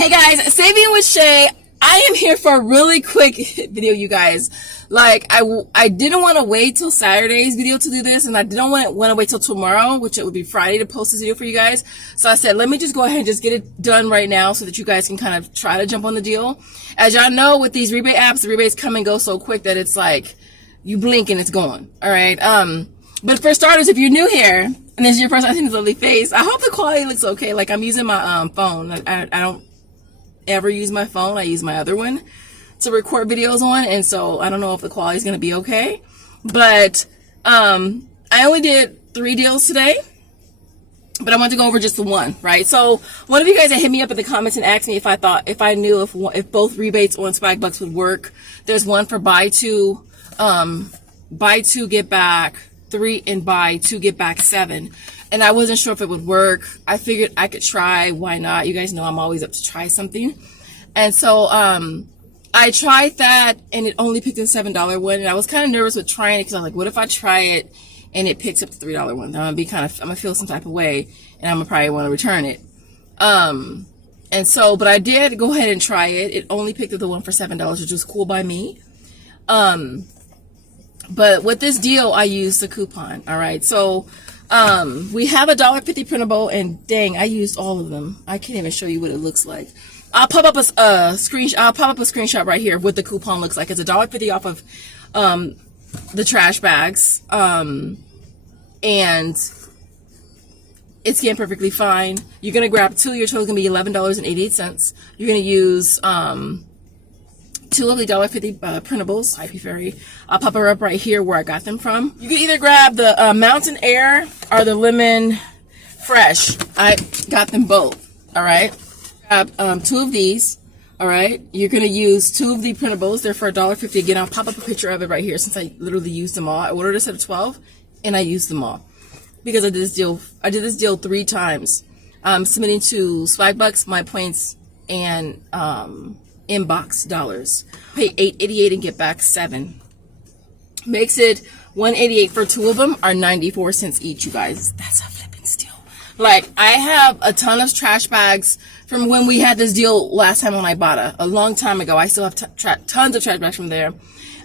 Hey guys, Saving with Shay. I am here for a really quick video, you guys. Like, I didn't want to wait till Saturday's video to do this, and I didn't want to wait till tomorrow, which it would be Friday, to post this video for you guys. So I said, let me just go ahead and just get it done right now so that you guys can kind of try to jump on the deal. As y'all know, with these rebate apps, the rebates come and go so quick that it's like, you blink and it's gone. All right. But for starters, if you're new here, and this is your first time seeing this lovely face, I hope the quality looks okay. Like, I'm using my phone. I don't ever use my phone. I use my other one to record videos on, and so I don't know if the quality is going to be okay. But I only did 3 deals today, but I want to go over just the one, right? So one of you guys that hit me up in the comments and asked me if I knew if both rebates on Swagbucks would work. There's one for buy 2 get back 3 and buy 2 get back 7. And I wasn't sure if it would work. I figured I could try. Why not? You guys know I'm always up to try something. And so I tried that, and it only picked the $7 one. And I was kind of nervous with trying it because I was like, what if I try it and it picks up the $3 one? I'm gonna feel some type of way, and I'm gonna probably want to return it. And so, but I did go ahead and try it. It only picked up the one for $7, which was cool by me. But with this deal, I used the coupon. All right, so we have a $1.50 printable, and dang, I used all of them. I can't even show you what it looks like. I'll pop up a screenshot right here of what the coupon looks like. It's $1.50 off of the trash bags, and it's scanned perfectly fine. You're gonna grab 2. Your total is gonna be $11.88. You're gonna use 2 of the $1.50 printables, Ip Fairy. I'll pop her up right here where I got them from. You can either grab the Mountain Air or the Lemon Fresh. I got them both. All right. Grab 2 of these. All right. You're gonna use 2 of the printables. They're for $1.50. Again, I'll pop up a picture of it right here since I literally used them all. I ordered a set of 12, and I used them all because I did this deal. I did this deal 3 times. Submitting to Swagbucks, My Points, and inbox dollars. Pay $8.88 and get back 7. Makes it $1.88 for 2 of them, or 94 cents each, you guys. That's a flipping steal. Like, I have a ton of trash bags from when we had this deal last time on Ibotta, a long time ago. I still have tons of trash bags from there.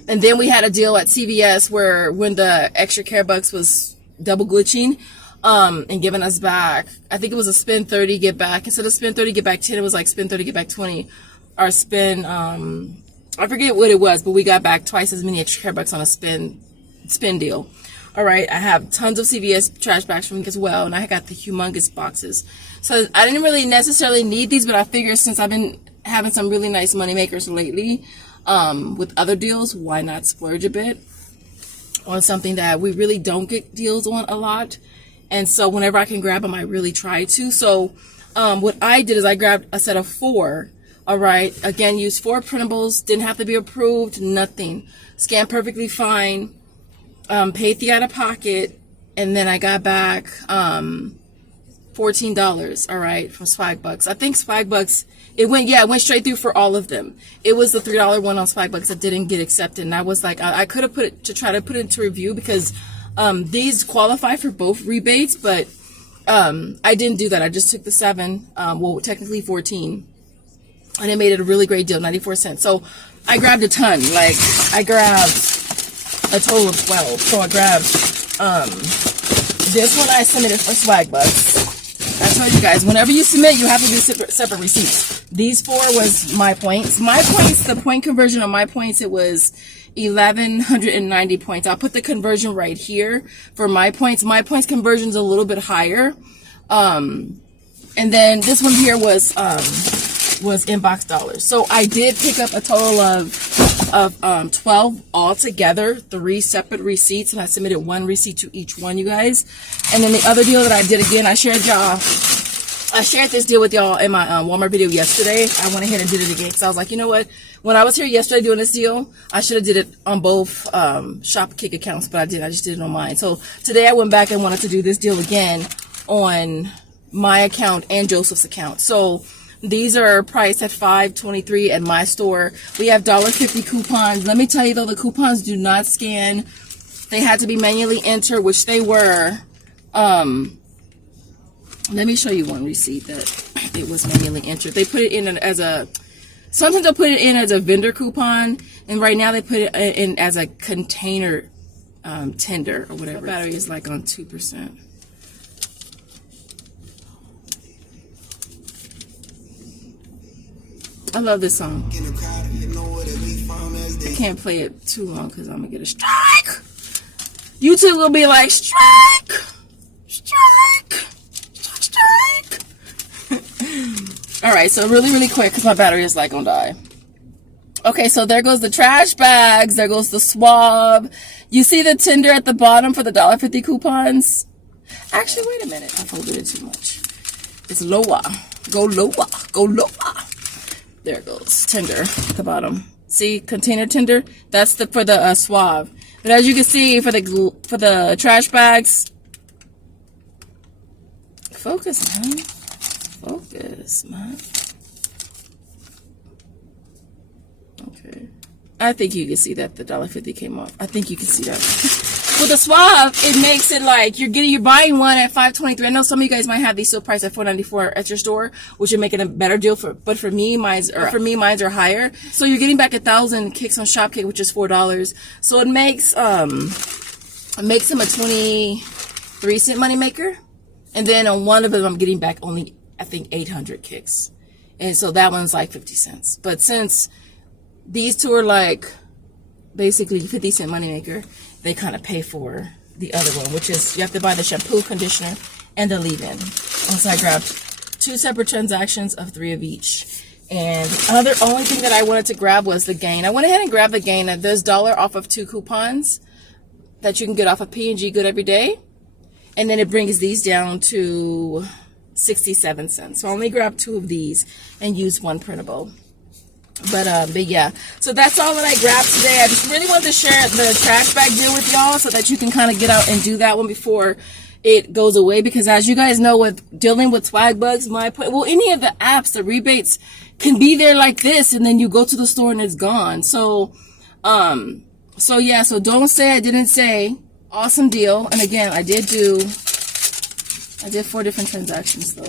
And then we had a deal at CVS where when the extra care bucks was double glitching, and giving us back, I think it was a spend 30 get back. Instead of spend 30 get back 10, it was like spend 30 get back 20. Our spin, I forget what it was, but we got back twice as many extra care bucks on a spin deal. All right, I have tons of CVS trash bags from as well, and I got the humongous boxes. So I didn't really necessarily need these, but I figured since I've been having some really nice money makers lately, with other deals, why not splurge a bit on something that we really don't get deals on a lot? And so whenever I can grab them, I really try to. So what I did is I grabbed a set of 4. All right, again, use 4 printables, didn't have to be approved, nothing. Scanned perfectly fine, paid the out of pocket, and then I got back $14, all right, from Swagbucks. I think Swagbucks, it went straight through for all of them. It was the $3 one on Swagbucks that didn't get accepted, and I was like, I could have try to put it into review because these qualify for both rebates, but I didn't do that. I just took the 7, well, technically 14. And it made it a really great deal, 94 cents. So I grabbed a ton. Like, I grabbed a total of 12. So I grabbed this one I submitted for Swagbucks. I told you guys, whenever you submit, you have to do separate receipts. These 4 was My Points. My Points, the point conversion on My Points, it was 1,190 points. I'll put the conversion right here for My Points. My Points conversion's a little bit higher. And then this one here was inbox dollars. So I did pick up a total of 12 altogether, 3 separate receipts, and I submitted 1 receipt to each one, you guys. And then the other deal that I did, again, I shared this deal with y'all in my Walmart video yesterday. I went ahead and did it again because I was like, you know what? When I was here yesterday doing this deal, I should have did it on both Shopkick accounts, but I didn't. I just did it on mine. So today I went back and wanted to do this deal again on my account and Joseph's account. So these are priced at $5.23 at my store. We have $1.50 coupons. Let me tell you though, the coupons do not scan. They had to be manually entered, which they were. Let me show you one receipt that it was manually entered. They put it in as a, sometimes they'll put it in as a vendor coupon, and right now they put it in as a container tender or whatever. The battery is like on 2%. I love this song. I can't play it too long because I'm gonna get a strike. YouTube will be like, strike, strike, strike. All right, so really quick because my battery is like gonna die. Okay, so there goes the trash bags. There goes the swab. You see the tender at the bottom for the $1.50 coupons? Actually, wait a minute. I folded it too much. It's lower. Go lower. Go lower. There it goes. Tender at the bottom. See, container tender. That's the for the swab. But as you can see, for the trash bags. Focus, man. Focus, man. Okay. I think you can see that the $1.50 came off. I think you can see that. With the swab, it makes it like you're buying one at $5.23. I know some of you guys might have these still priced at $4.94 at your store, which would make it a better deal but for me, mine's are higher. So you're getting back 1,000 kicks on Shopkick, which is $4. So it makes them a 23-cent money maker. And then on one of them, I'm getting back only, I think, 800 kicks. And so that one's like 50 cents. But since these two are like basically 50-cent moneymaker, they kind of pay for the other one, which is you have to buy the shampoo, conditioner, and the leave-in. So I grabbed 2 separate transactions of 3 of each. And the only thing that I wanted to grab was the gain. I went ahead and grabbed the gain. There's $1 off of 2 coupons that you can get off of P&G Good Every Day. And then it brings these down to 67 cents. So I only grabbed 2 of these and used 1 printable. But yeah, so that's all that I grabbed today. I just really wanted to share the trash bag deal with y'all so that you can kind of get out and do that one before it goes away. Because as you guys know, with dealing with Swagbucks, any of the apps, the rebates can be there like this, and then you go to the store and it's gone. So yeah, so don't say I didn't say. Awesome deal. And again, I did 4 different transactions though.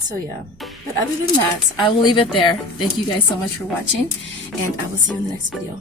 So yeah, but other than that, I will leave it there. Thank you guys so much for watching, and I will see you in the next video.